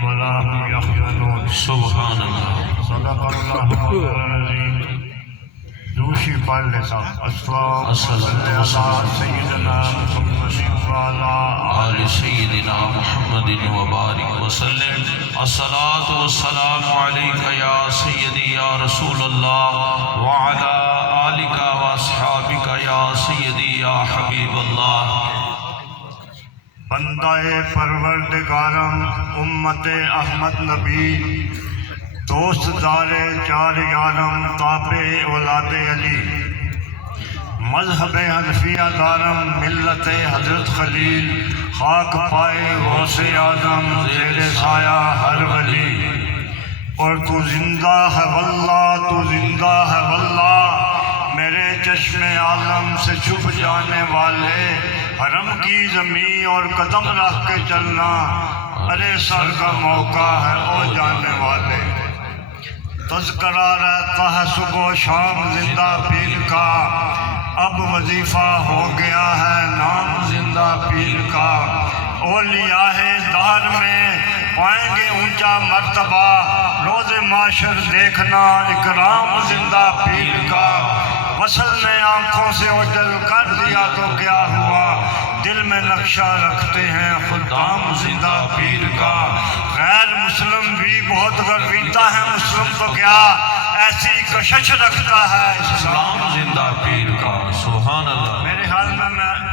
ولا هم يحزنون سبحان اللہ صدق اللہ العظیم دوشی پڑھ لے صاحب الصلاة علی سیدنا محمد وعلا آل سیدنا محمد وبارک وسلم الصلاة والسلام علیک یا سیدی یا رسول اللہ وعلا آلک واصحابک یا سیدی یا حبیب اللہ بندہ پروردگارم امت احمد نبی دوست دار چار یارم تابع اولاد علی مذہب حنفیہ دارم ملت حضرت خلیل خاک پائے غوث اعظم زیر سایہ ہر ولی اور تو زندہ ہے واللہ تو زندہ ہے واللہ میرے چشم عالم سے چھپ جانے والے حرم کی زمین اور قدم رکھ کے چلنا ارے سر کا موقع ہے او جانے والے تذکرہ رہتا ہے صبح و شام زندہ پیر کا اب وظیفہ ہو گیا ہے نام زندہ پیر کا اولیاء دار میں پائیں گے اونچا مرتبہ روز معاشر دیکھنا اکرام زندہ پیر کا وصل نے آنکھوں سے اوجل کر دیا تو کیا ہوا دل میں نقشہ رکھتے ہیں خدام زندہ پیر کا غیر مسلم بھی بہت گرویتا ہے مسلم تو کیا ایسی کشش رکھتا ہے اسلام زندہ پیر کا سبحان اللہ میرے حال میں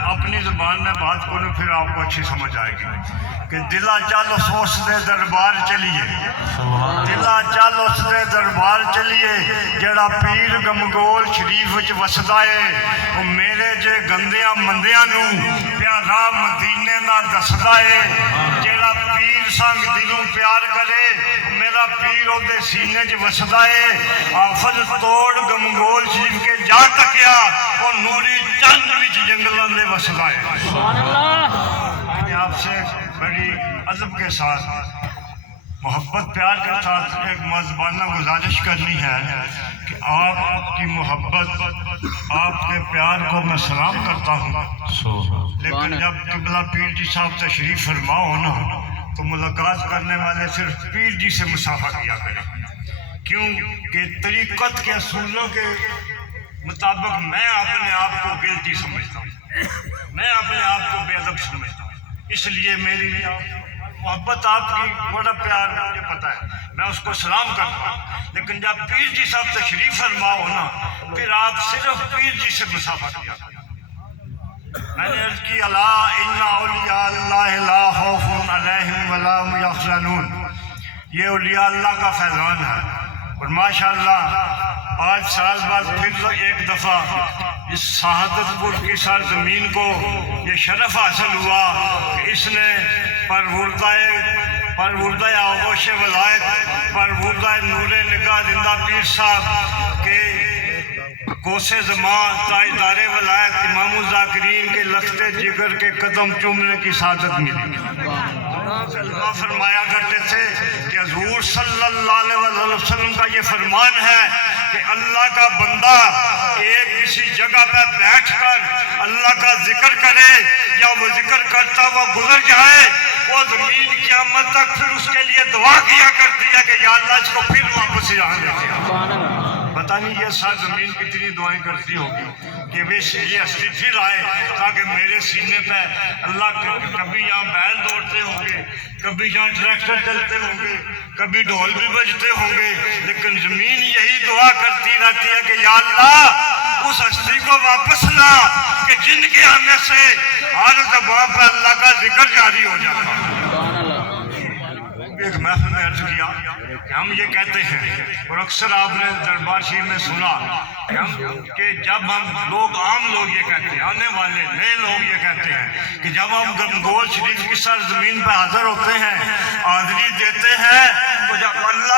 اپنی زبان میں بات کروں پھر آپ کو اچھی سمجھ آئے گی کہ دلا چالو سوس دے دربار چلیے دلا چالو اس دے دربار چلیے جڑا پیر گمگول شریف وچ وسدا ہے او میرے جے گندیاں مندیاں نو پیارا مدینے دا دسدا ہے جڑا پیر سنگ دلوں پیار کرے میرا پیر او دے سینے وچ وسدا ہے آفت توڑ گمگول شریف کے جا تکیا او نوری چند وچ جنگلاں دے وسدا ہے سبحان اللہ آپ سے بڑی عذب کے ساتھ محبت پیار کے ساتھ ایک مذہبانہ گزارش کرنی ہے کہ آپ کی محبت آپ کے پیار کو میں سلام کرتا ہوں لیکن جب قبلہ پیر جی صاحب تشریف فرما ہو نا تو ملاقات کرنے والے صرف پیر جی سے مسافہ کیا کریں کیوں کہ طریقت کے اصولوں کے مطابق میں اپنے آپ کو غلطی سمجھتا ہوں میں اپنے آپ کو بے ادب سمجھتا ہوں اس لیے میری محبت آپ کی بڑا پیار مجھے پتہ ہے میں اس کو سلام کرتا ہوں لیکن جب پیر جی صاحب تشریف فرما ہو نا پھر آپ صرف پیر جی سے مسافہ کیا میں نے عرض کی الا ان اولیاء اللہ لا خوف علیہم ولا هم یحزنون یہ اولیاء اللہ کا فیضان ہے اور ماشاءاللہ آج سال بعد پھر ایک دفعہ اس شہادت پور کی سرزمین کو یہ شرف حاصل ہوا کہ اس نے پروردہ آغوش ولایت پروردہ نور نگاہ زندہ پیر صاحب کے کوس زمان تاجدار ولایت امام الذاکرین کے لخت جگر کے قدم چومنے کی سعادت ملی فرمایا کرتے تھے کہ حضور صلی اللہ علیہ وسلم کا یہ فرمان ہے کہ اللہ کا بندہ ایک کسی جگہ پہ بیٹھ کر اللہ کا ذکر کرے یا وہ ذکر کرتا ہوا گزر جائے وہ زمین قیامت تک پھر اس کے لیے دعا کیا کرتی ہے کہ یا اللہ اس کو پھر واپس یہاں لے آیا پتہ نہیں یہ ساری زمین کتنی دعائیں کرتی ہوگی کہ یہ ہستی پھر آئے تاکہ میرے سینے پہ اللہ کبھی یہاں بیل دوڑتے ہوں گے کبھی یہاں ٹریکٹر چلتے ہوں گے کبھی ڈھول بھی بجتے ہوں گے لیکن زمین یہی دعا کرتی رہتی ہے کہ یا اللہ اس ہستی کو واپس لا کہ جن کے آنے سے ہر زبان پہ اللہ کا ذکر جاری ہو جاتا ایک محفل میں عرض کیا کہ ہم یہ کہتے ہیں اور اکثر آپ نے دربار شریف میں سنا کہ جب ہم لوگ عام لوگ یہ کہتے ہیں آنے والے نئے لوگ یہ کہتے ہیں کہ جب ہم گمگول شریف کی سرزمین پہ حاضر ہوتے ہیں حاضری دیتے ہیں تو جب اللہ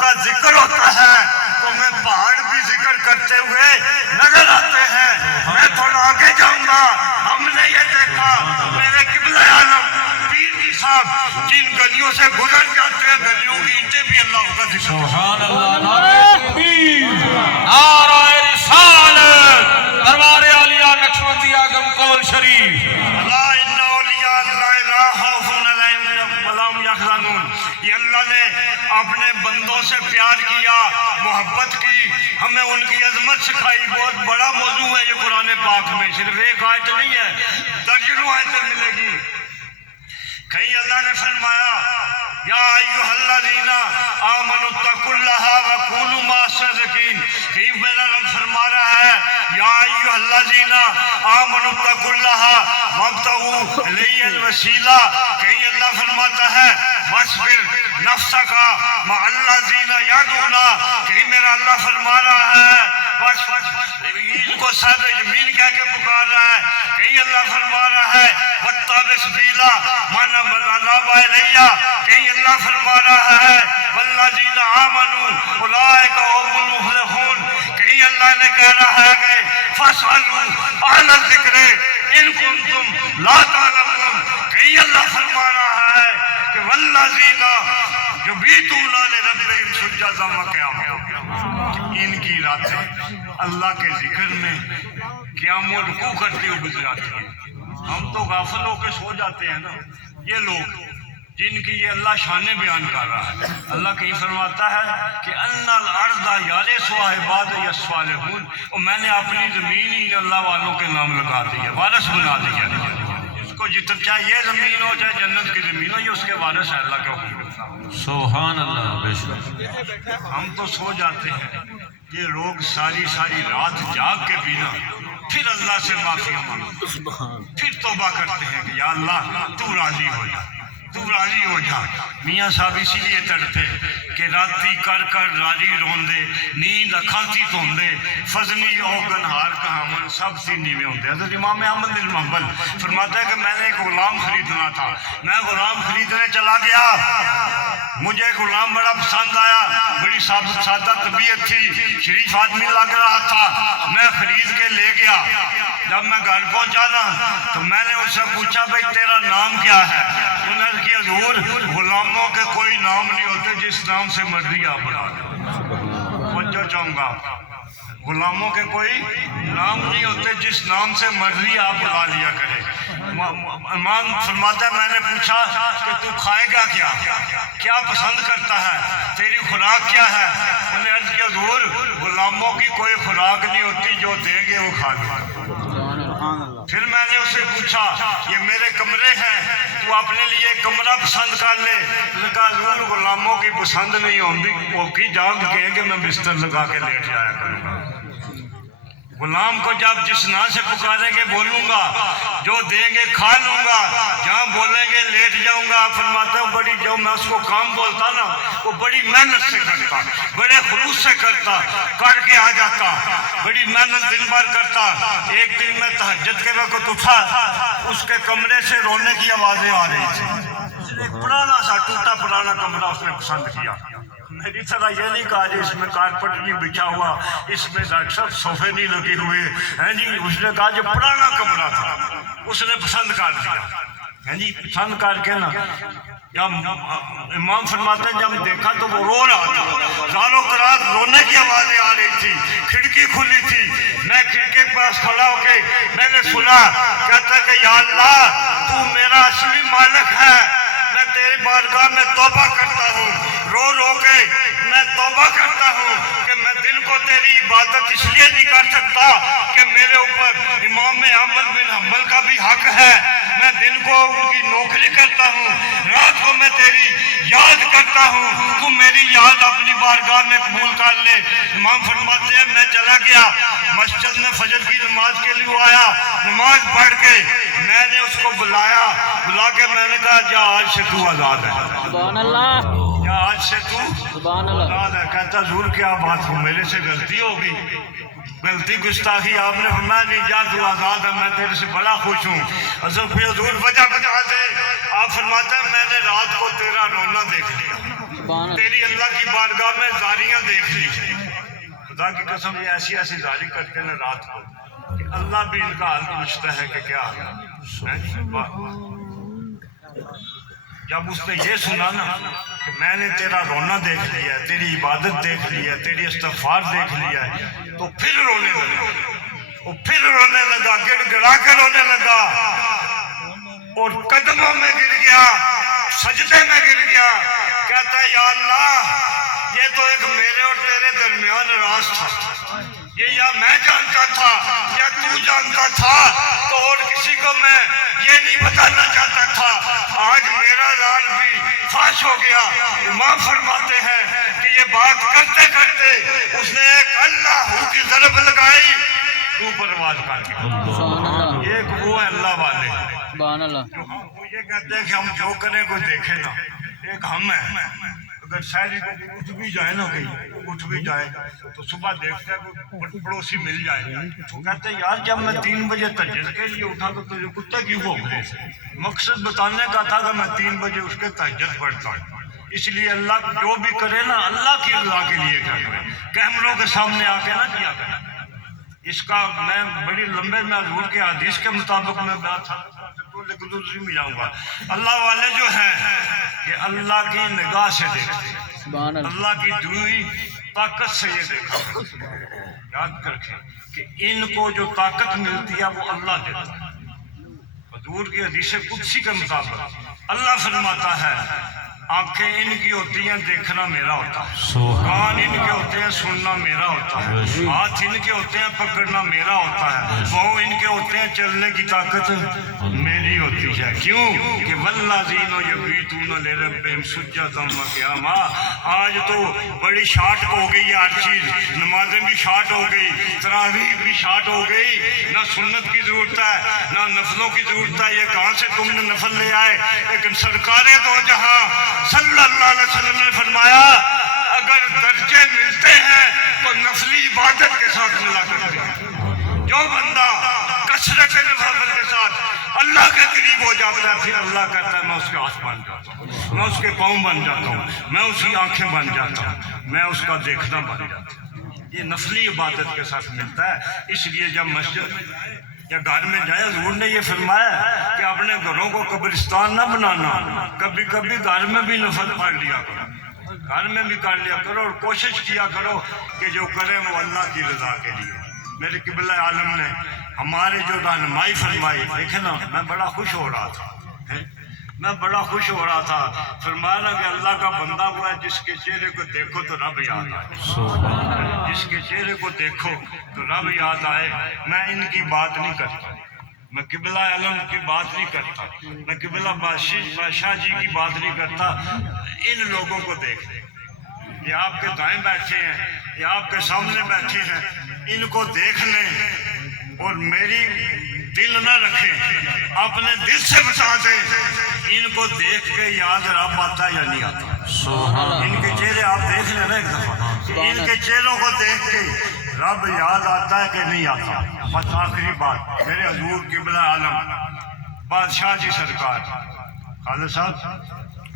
کا ذکر ہوتا ہے تو میں پہاڑ بھی ذکر کرتے ہوئے نظر آتے ہیں میں تھوڑا آگے جاؤں گا ہم نے یہ دیکھا میرے قبلہ عالم پیر جی صاحب جن گلیوں سے گزر جاتے ہیں گلیوں کی اینٹیں بھی اللہ کا ذکر سبحان اللہ نعرہ تکبیر نعرہ رسالت دربار عالیہ نقشبندیہ گمگول شریف لا ان اولیاء اللہ لا خوف علیہم ولا هم يحزنون. یہ اللہ نے اپنے بندوں سے پیار کیا، محبت کی، ہمیں ان کی عظمت سکھائی. بہت بڑا موضوع ہے یہ قرآن پاک میں، صرف ایک آیت نہیں ہے، درجنوں آیتیں ملے گی. کہیں اللہ نے فرمایا یا ایھا الذین آمنوا اتقوا اللہ وکونوا مع الصادقین. کہیں میرا رب فرما رہا ہے یا ایھا الذین آمنوا اتقوا اللہ وابتغوا الیہ الوسیلہ. کہیں اللہ فرماتا ہے واصبر نفسک مع الذین یدعون. کہیں میرا اللہ فرما رہا ہے ان کو سر یمین کہہ کے پکار رہا ہے. کہیں اللہ فرما رہا ہے واتبع سبیل من اناب الیہ. کہیں اللہ فرما رہا ہے والذین آمنوا اولئک هم المفلحون. کہیں اللہ نے کہہ رہا ہے کہ فاسألوا اہل الذکر ان کنتم لا تعلمون. کہیں اللہ فرما رہا ہے کہ والذین یبیتون لربہم سجدا وقیاما. ان کی راتیں اللہ کے ذکر میں قیام و رکوع کرتے ہوئے گزراتی ہیں. ہم تو غافل ہو کے سو جاتے ہیں نا. یہ لوگ جن کی یہ اللہ شانیں بیان کر رہا ہے، اللہ کہیں فرماتا ہے کہ ان الارض یرثها عبادی الصالحون. اور میں نے اپنی زمین ہی اللہ والوں کے نام لگا دی ہے، وارث بنا دیا. اس کو جتنا چاہے یہ زمین ہو چاہے جنت کی زمین ہو، یہ اس کے وارث ہے اللہ کے حکم کے ساتھ. سبحان اللہ. بے شک ہم تو سو جاتے ہیں، یہ لوگ ساری رات جاگ کے بینا پھر اللہ سے معافی مانگتے، پھر توبہ کرتے ہیں کہ یا اللہ تو راضی ہو جا، تو راضی ہو جا. میاں صاحب اسی لیے تڑتے کہ راتی کر راری روندے نیند اکھاں تھی دھوندے فضنی او گنہار کہامن سب سی نیوے ہوندے. حضرت امام احمد بن حنبل فرماتا ہے کہ میں نے ایک غلام خریدنا تھا. میں غلام خریدنے چلا گیا، مجھے غلام بڑا پسند آیا، بڑی سادہ طبیعت تھی، شریف آدمی لگ رہا تھا. میں خرید کے لے گیا. جب میں گھر پہنچا نا تو میں نے اس سے پوچھا بھائی تیرا نام کیا ہے؟ انہوں نے کہا حضور غلاموں کے کوئی نام نہیں ہوتے، جس نام سے مرضی آپ بنا دیں. توجہ چاہوں گا، غلاموں کے کوئی نام نہیں ہوتے، جس نام سے مرضی آپ بلا لیا کرے. امام فرماتا ہے میں نے پوچھا کہ تو کھائے گا کیا پسند کرتا ہے، تیری خوراک کیا ہے؟ انہوں نے عرض کیا حضور غلاموں کی کوئی خوراک نہیں ہوتی، جو دیں گے وہ کھا لیں. پھر میں نے اس سے پوچھا یہ میرے کمرے ہیں، تو اپنے لیے کمرہ پسند کر لے. اس نے کہا حضور غلاموں کی پسند نہیں ہوتی، وہ کی جان کہیں کہ میں بستر لگا کے لیٹ جایا کروں گا. غلام کو جب جس نا سے پکاریں گے بولوں گا، جو دیں گے کھا لوں گا، جہاں بولیں گے لیٹ جاؤں گا. فرماتا ہوں بڑی جو میں اس کو کام بولتا نا وہ بڑی محنت سے کرتا، بڑے خلوص سے کرتا، کر کے آ جاتا، بڑی محنت دن بھر کرتا. ایک دن میں تہجد کے وقت اٹھا، اس کے کمرے سے رونے کی آوازیں آ رہی تھی. ایک پرانا سا ٹوٹا پرانا کمرہ اس نے پسند کیا. میری طرح یہ نہیں کہا جی اس میں کارپٹ نہیں بچھا ہوا، اس میں ڈاکٹر صاحب صوفے نہیں لگے ہوئے ہیں جی. اس نے کہا جو پرانا کمرہ تھا اس نے پسند کر دیا ہے جی. پسند کر کے نا جب امام فرماتے ہیں جب دیکھا تو وہ رو رہا تھا، زاروں رات رونے کی آوازیں آ رہی تھی. کھڑکی کھلی تھی، میں کھڑکی کے پاس کھڑا ہو کے میں نے سنا، کہتا کہ یا اللہ تو میرا اصلی مالک ہے، میں تیری بارگاہ میں توبہ کرتا ہوں. رو کے میں توبہ کرتا ہوں کہ میں دل کو تیری عبادت اس لیے نہیں کر سکتا کہ میرے اوپر امام احمد بن حنبل کا بھی حق ہے. میں دل کو ان کی نوکری کرتا ہوں، رات کو میں تیری یاد کرتا ہوں، تو میری یاد اپنی بارگاہ میں قبول کر لے. امام فرماتے ہیں میں چلا گیا مسجد میں فجر کی نماز کے لیے آیا. نماز پڑھ کے میں نے اس کو بلا کے میں نے کہا جا آج سے تو آزاد ہے. سبحان اللہ. آج سے تو آزاد ہے. کہتا حضور کیا بات ہو، میرے سے غلطی ہوگی، غلطی گستاخی آپ نے فرمایا نہیں جا تو آزاد ہے، میں تیرے سے بڑا خوش ہوں. حضور وجہ سے آپ فرماتے ہیں میں نے رات کو تیرا رونا دیکھ لیا، تیری اللہ کی بارگاہ میں زاریاں دیکھ لی. خدا کی قسم یہ ایسی زاری کرتے ہیں رات کو کہ اللہ بھی ان کا حال پوچھتا ہے کہ کیا جب اس نے یہ سنا نا کہ میں نے تیرا رونا دیکھ لیا ہے، تیری عبادت دیکھ لی ہے، تیری استغفار دیکھ لیا ہے، تو پھر رونے لگا. وہ پھر رونے لگا، گڑ گڑا کے رونے لگا اور قدموں میں گر گیا. سجدے میں گر گیا، کہتا ہے یا اللہ یہ تو ایک میرے اور تیرے درمیان راز تھا، یہ یا میں جانتا تھا یا تو جانتا تھا، تو اور کسی کو میں یہ نہیں بتانا چاہتا تھا، آج میرا راز بھی فاش ہو گیا۔ امام فرماتے ہیں کہ یہ بات کرتے کرتے اس نے ایک اللہ کی ضرب لگائی، تو پرواز کر گیا۔ ایک وہ ہے اللہ والے سبحان اللہ۔ جو وہ یہ کہتے ہیں کہ ہم جو کریں کوئی دیکھے نا، ایک ہم ہیں، اگر شاید اٹھ بھی جائے نا، کہیں اٹھ بھی جائے تو صبح دیکھتے ہیں کوئی پڑوسی مل جائے، وہ کہتے ہیں یار جب میں 3 بجے تہجد کے لیے اٹھا تو تجھے کتے کیوں بھونک رہے تھے؟ مقصد بتانے کا تھا کہ میں 3 بجے اٹھ کے تہجد پڑھتا ہوں۔ اس لیے اللہ جو بھی کرے نا اللہ کی رضا کے لیے کرے، کیمروں کے سامنے آ کے نہ کیا کرے۔ اس کا میں بڑی لمبے میں حضور کے حدیث کے مطابق میں بات میں جاؤں گا۔ اللہ والے جو ہیں کہ اللہ کی نگاہ سے دیکھتے ہیں، سبحان اللہ۔ اللہ کی دوئی طاقت سے یہ دیکھتے ہیں۔ یاد کرکے کہ ان کو جو طاقت ملتی ہے وہ اللہ دیتا ہے۔ حضور کی حدیث قدسی کے مطابق اللہ فرماتا ہے آنکھیں ان کی ہوتی ہیں دیکھنا میرا ہوتا ہے، کان ان کے ہوتے ہیں سننا میرا ہوتا ہے، ہاتھ ان کے ہوتے ہیں پکڑنا میرا ہوتا ہے، پاؤں ان کے ہوتے ہیں چلنے کی طاقت میری ہوتی ہے۔ کیوں کہ والذین یبیتون لربہم سجدا وقیاما۔ آج تو بڑی شارٹ ہو گئی ہے ہر چیز، نمازیں بھی شارٹ ہو گئی، تراویح بھی شارٹ ہو گئی، نہ سنت کی ضرورت ہے نہ نفلوں کی ضرورت ہے، یہ کہاں سے تم نے نفل لے آئے؟ لیکن سرکار دو جہاں صلی اللہ علیہ وسلم نے فرمایا اگر درجے ملتے ہیں تو نفلی عبادت کے ساتھ ملا کرتے ہیں۔ جو بندہ کثرت نوافل کے ساتھ اللہ کے قریب ہو جاتا ہے پھر اللہ کہتا ہے میں اس کے ہاتھ بن جاتا ہوں، میں اس کے پاؤں بن جاتا ہوں، میں اس کی آنکھیں بن جاتا ہوں، میں اس کا دیکھنا بن جاتا ہوں۔ یہ نفلی عبادت کے ساتھ ملتا ہے۔ اس لیے جب مسجد یا گھر میں جائے حضور نے یہ فرمایا کہ اپنے گھروں کو قبرستان نہ بنانا، کبھی کبھی گھر میں بھی نفل پڑھ لیا کرو، گھر میں بھی کر لیا کرو اور کوشش کیا کرو کہ جو کریں وہ اللہ کی رضا کے لیے۔ میرے قبلہ عالم نے ہمارے جو رہنمائی فرمائی، دیکھیں نا میں بڑا خوش ہو رہا تھا، میں بڑا خوش ہو رہا تھا۔ فرمایا کہ اللہ کا بندہ وہ ہے جس کے چہرے کو دیکھو تو رب یاد آئے، جس کے چہرے کو دیکھو تو رب یاد آئے۔ میں ان کی بات نہیں کرتا، میں قبلہ عالم کی بات نہیں کرتا، میں قبلہ بادشاہ جی کی بات نہیں کرتا، ان لوگوں کو دیکھ لیں، یہ آپ کے دائیں بیٹھے ہیں، یہ آپ کے سامنے بیٹھے ہیں، ان کو دیکھ لیں اور میری دل نہ رکھیں، اپنے دل سے بتا دیں ان کو دیکھ کے یاد رب آتا ہے یا نہیں آتا۔ ان کے چہرے آپ دیکھ لیں نا ایک دفعہ، ان کے چہروں کو دیکھ کے رب یاد آتا ہے کہ نہیں آتا۔ بس آخری بات میرے حضور قبلہ عالم بادشاہ جی سرکار خالد صاحب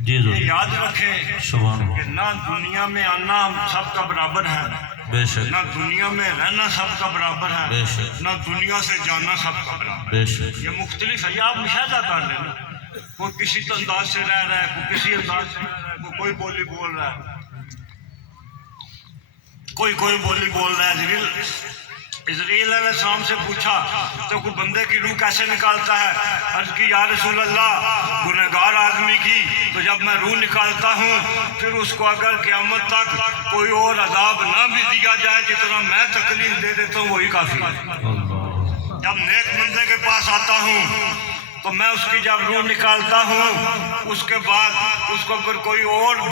جی یہ یاد رکھیں سبحان کہ نہ دنیا میں آنا ہم سب کا برابر ہے، بے شک نہ دنیا میں رہنا سب کا برابر ہے، بے شک نہ دنیا سے جانا سب کا برابر ہے۔ بے شک یہ مختلف ہے، یہ آپ مشاہدہ کر لینا، کوئی کسی انداز سے رہ رہا ہے، کوئی کسی انداز سے رہ رہا ہے، کوئی بولی بول رہا ہے، کوئی بولی بول رہا ہے۔ اسرائیل علیہ السلام سے پوچھا تو کوئی بندے کی روح کیسے نکالتا ہے؟ عرض کی یا رسول اللہ گنہگار آدمی کی تو جب میں روح نکالتا ہوں پھر اس کو اگر قیامت تک کوئی اور عذاب نہ بھی دیا جائے جتنا میں تکلیف دے دیتا ہوں وہی کافی ہے۔ جب نیک بندے کے پاس آتا ہوں تو میں اس کی جب روح نکالتا ہوں اس کے بعد اس کو پھر کوئی اور